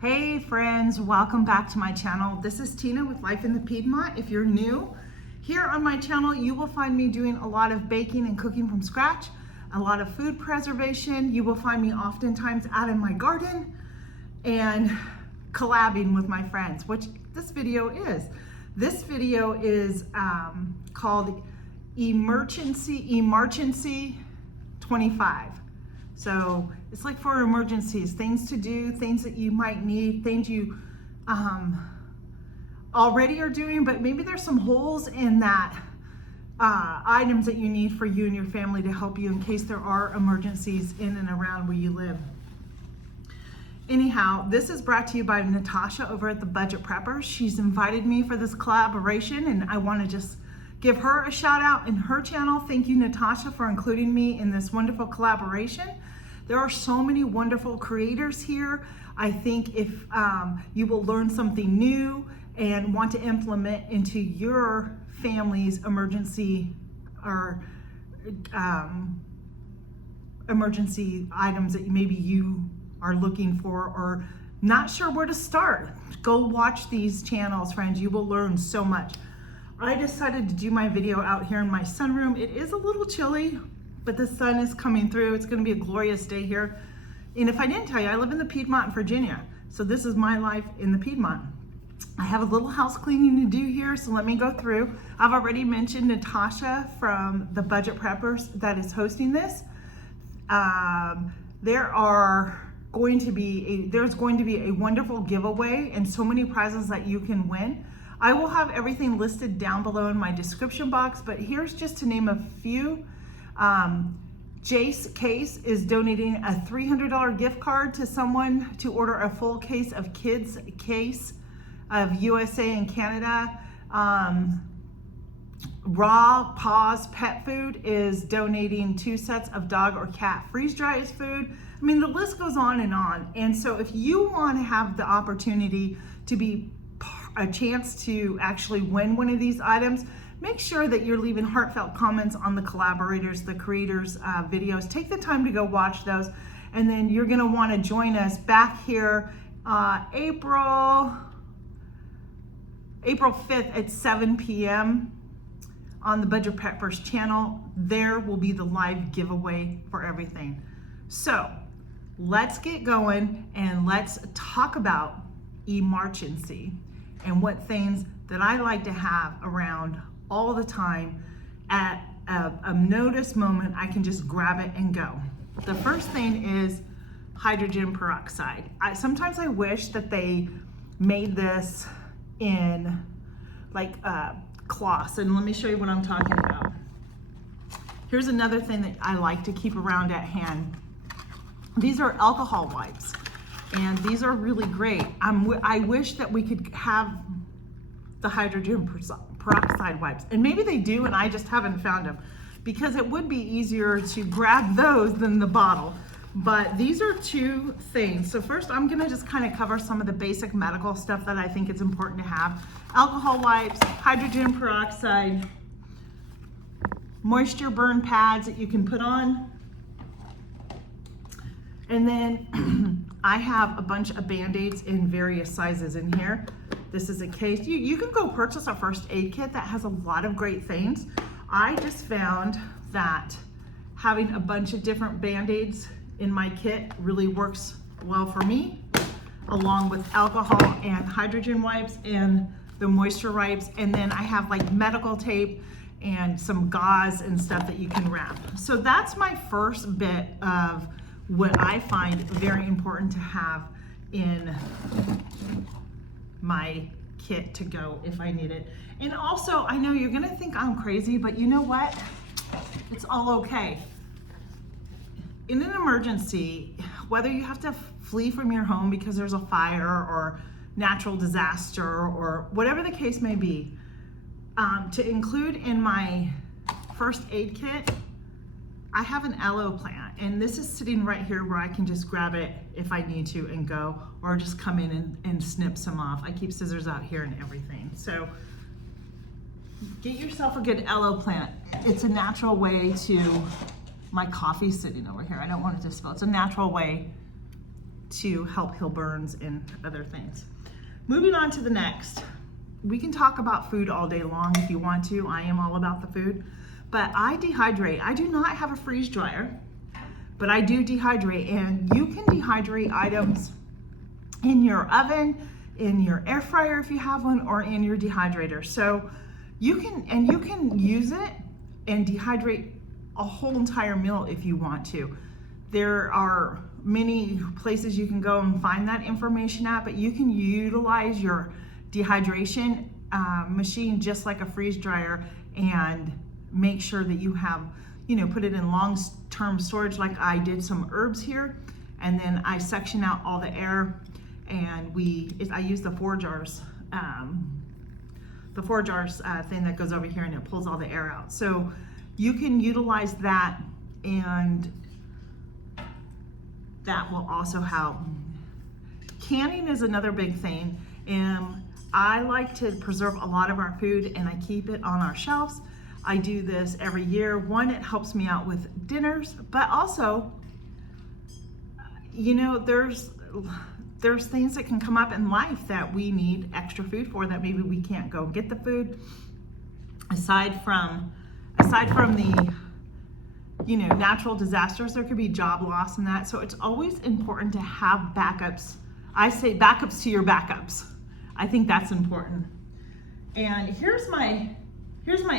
Hey friends, welcome back to my channel. This is Tina with Life in the Piedmont. If you're new here on my channel, you will find me doing a lot of baking and cooking from scratch, a lot of food preservation. You will find me oftentimes out in my garden and collabing with my friends, which this video is. This video is called Emergency 25. So it's like for emergencies, things to do, things that you might need, things you already are doing, but maybe there's some holes in that items that you need for you and your family to help you in case there are emergencies in and around where you live. Anyhow, this is brought to you by Natasha over at the Budget Preppers. She's invited me for this collaboration, and I want to just give her a shout out in her channel. Thank you, Natasha, for including me in this wonderful collaboration. There are so many wonderful creators here. I think if you will learn something new and want to implement into your family's emergency or emergency items that maybe you are looking for or not sure where to start, go watch these channels, friends. You will learn so much. I decided to do my video out here in my sunroom. It is a little chilly, but the sun is coming through. It's gonna be a glorious day here. And if I didn't tell you, I live in the Piedmont, Virginia. So this is my life in the Piedmont. I have a little house cleaning to do here, so let me go through. I've already mentioned Natasha from the Budget Preppers that is hosting this. There's going to be a wonderful giveaway and so many prizes that you can win. I will have everything listed down below in my description box, but here's just to name a few. Jace Case is donating a $300 gift card to someone to order a full case of Kids Case of USA and Canada. Raw Paws Pet Food is donating 2 sets of dog or cat freeze-dried food. I mean, the list goes on. And so if you want to have the opportunity to be a chance to actually win one of these items, make sure that you're leaving heartfelt comments on the collaborators, the creators' videos. Take the time to go watch those. And then you're gonna wanna join us back here April 5th at 7 p.m. on the Budget Preppers channel. There will be the live giveaway for everything. So let's get going and let's talk about emergency and what things that I like to have around all the time. At a notice moment, I can just grab it and go. The first thing is hydrogen peroxide. Sometimes I wish that they made this in like cloths, and let me show you what I'm talking about. Here's another thing that I like to keep around at hand. These are alcohol wipes, and these are really great. I wish that we could have the hydrogen peroxide wipes, and maybe they do and I just haven't found them, because it would be easier to grab those than the bottle. But these are two things. So first I'm gonna just kind of cover some of the basic medical stuff that I think is important to have. Alcohol wipes, hydrogen peroxide, moisture burn pads that you can put on. And then I have a bunch of Band-Aids in various sizes in here. This is a case. You can go purchase a first aid kit that has a lot of great things. I just found that having a bunch of different Band-Aids in my kit really works well for me, along with alcohol and hydrogen wipes and the moisture wipes. And then I have like medical tape and some gauze and stuff that you can wrap. So that's my first bit of what I find very important to have in my kit to go if I need it. And also, I know you're gonna think I'm crazy, but you know what? It's all okay. In an emergency, whether you have to flee from your home because there's a fire or natural disaster or whatever the case may be, to include in my first aid kit, I have an aloe plant, and this is sitting right here where I can just grab it if I need to and go, or just come in and snip some off. I keep scissors out here and everything. So get yourself a good aloe plant. It's a natural way to, my coffee's sitting over here. I don't want it to spill. It's a natural way to help heal burns and other things. Moving on to the next. We can talk about food all day long if you want to. I am all about the food, but I dehydrate. I do not have a freeze dryer, but I do dehydrate, and you can dehydrate items in your oven, in your air fryer if you have one, or in your dehydrator. So you can use it and dehydrate a whole entire meal if you want to. There are many places you can go and find that information at, but you can utilize your dehydration machine just like a freeze dryer and make sure that you have, put it in long-term storage like I did some herbs here, and then I section out all the air, and I use the 4 jars, thing that goes over here, and it pulls all the air out. So you can utilize that, and that will also help. Canning is another big thing, and I like to preserve a lot of our food, and I keep it on our shelves. I do this every year. One, it helps me out with dinners, but also, there's things that can come up in life that we need extra food for, that maybe we can't go get the food. Aside from the natural disasters, there could be job loss and that. So it's always important to have backups. I say backups to your backups. I think that's important. And here's my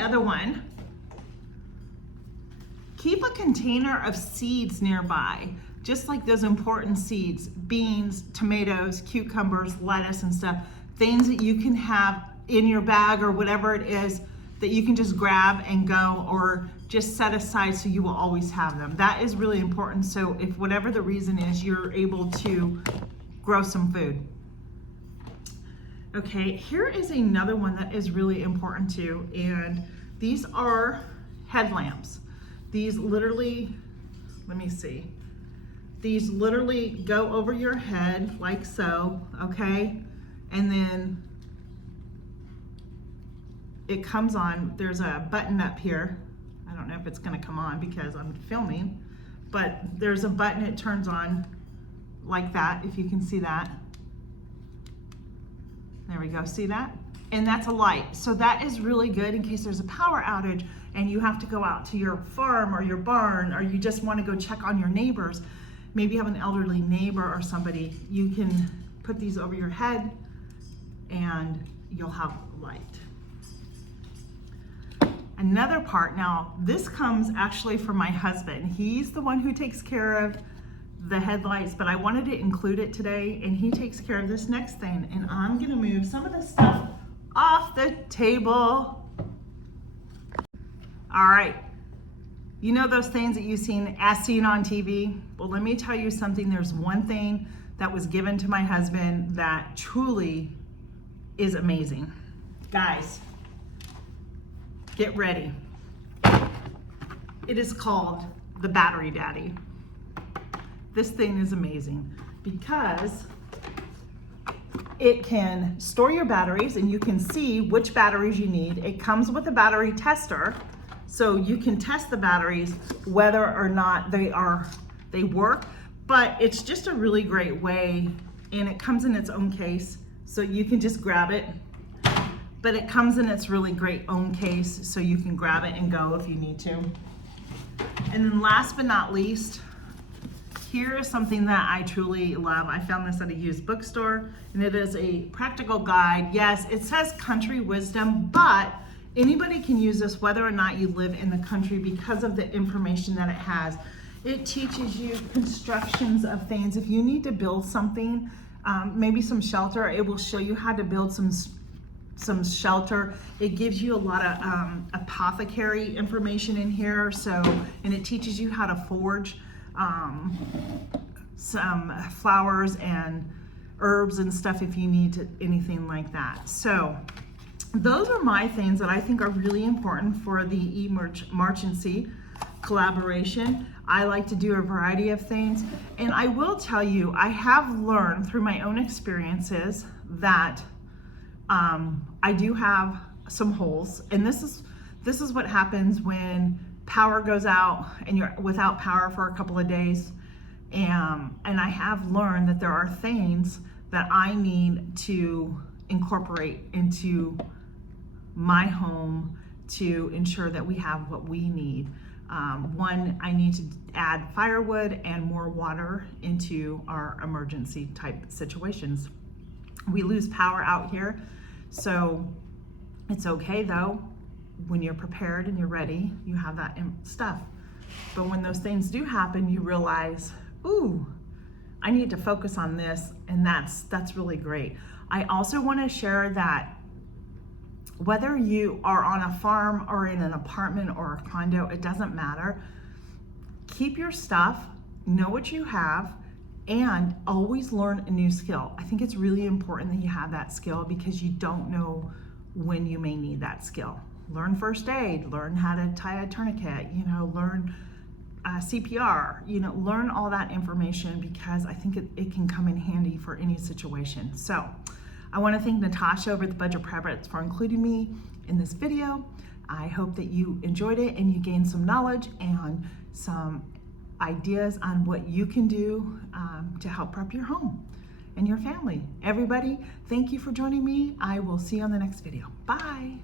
other one. Keep a container of seeds nearby, just like those important seeds: beans, tomatoes, cucumbers, lettuce and stuff. Things that you can have in your bag or whatever it is that you can just grab and go, or just set aside so you will always have them. That is really important. So if whatever the reason is, you're able to grow some food. Okay, here is another one that is really important too, and these are headlamps. These literally, these literally go over your head like so, okay? And then it comes on. There's a button up here. I don't know if it's gonna come on because I'm filming, but there's a button, it turns on like that, if you can see that. There we go, see that? And that's a light. So that is really good in case there's a power outage and you have to go out to your farm or your barn, or you just want to go check on your neighbors. Maybe you have an elderly neighbor or somebody. You can put these over your head and you'll have light. Another part, now this comes actually from my husband. He's the one who takes care of the headlights, but I wanted to include it today, and he takes care of this next thing. And I'm gonna move some of this stuff off the table. All right, you know those things that you've seen as seen on TV? Well, let me tell you something. There's one thing that was given to my husband that truly is amazing. Guys, get ready. It is called the Battery Daddy. This thing is amazing because it can store your batteries, and you can see which batteries you need. It comes with a battery tester, so you can test the batteries whether or not they work. But it's just a really great way, and it comes in its own case, so you can just grab it. But it comes in its really great own case, so you can grab it and go if you need to. And then last but not least, here is something that I truly love. I found this at a used bookstore, and it is a practical guide. Yes, it says country wisdom, but anybody can use this whether or not you live in the country because of the information that it has. It teaches you constructions of things. If you need to build something, maybe some shelter, it will show you how to build some shelter. It gives you a lot of apothecary information in here. And it teaches you how to forge some flowers and herbs and stuff if you need anything like that. So those are my things that I think are really important for the emergency collaboration. I like to do a variety of things, and I will tell you, I have learned through my own experiences that I do have some holes, and this is what happens when power goes out and you're without power for a couple of days, And I have learned that there are things that I need to incorporate into my home to ensure that we have what we need. One, I need to add firewood and more water into our emergency type situations. We lose power out here, so it's okay though. When you're prepared and you're ready, you have that stuff. But when those things do happen, you realize, ooh, I need to focus on this, and that's really great. I also want to share that whether you are on a farm or in an apartment or a condo, it doesn't matter. Keep your stuff, know what you have, and always learn a new skill. I think it's really important that you have that skill because you don't know when you may need that skill. Learn first aid, learn how to tie a tourniquet, learn CPR, learn all that information because I think it can come in handy for any situation. So I want to thank Natasha over at the Budget Preppers for including me in this video. I hope that you enjoyed it and you gained some knowledge and some ideas on what you can do to help prep your home and your family. Everybody, thank you for joining me. I will see you on the next video. Bye.